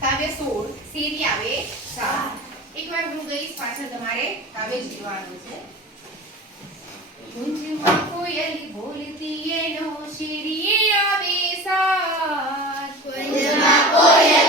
કાવ્ય 16 શેરી આવે 7 એકવાર હું ગઈશ પાછળ તમારે કાવ્ય જીવવાનું છે ગુંજમાં કોયલ બોલતી એનો શેરી આવે 7 કુંજમાં કોયલ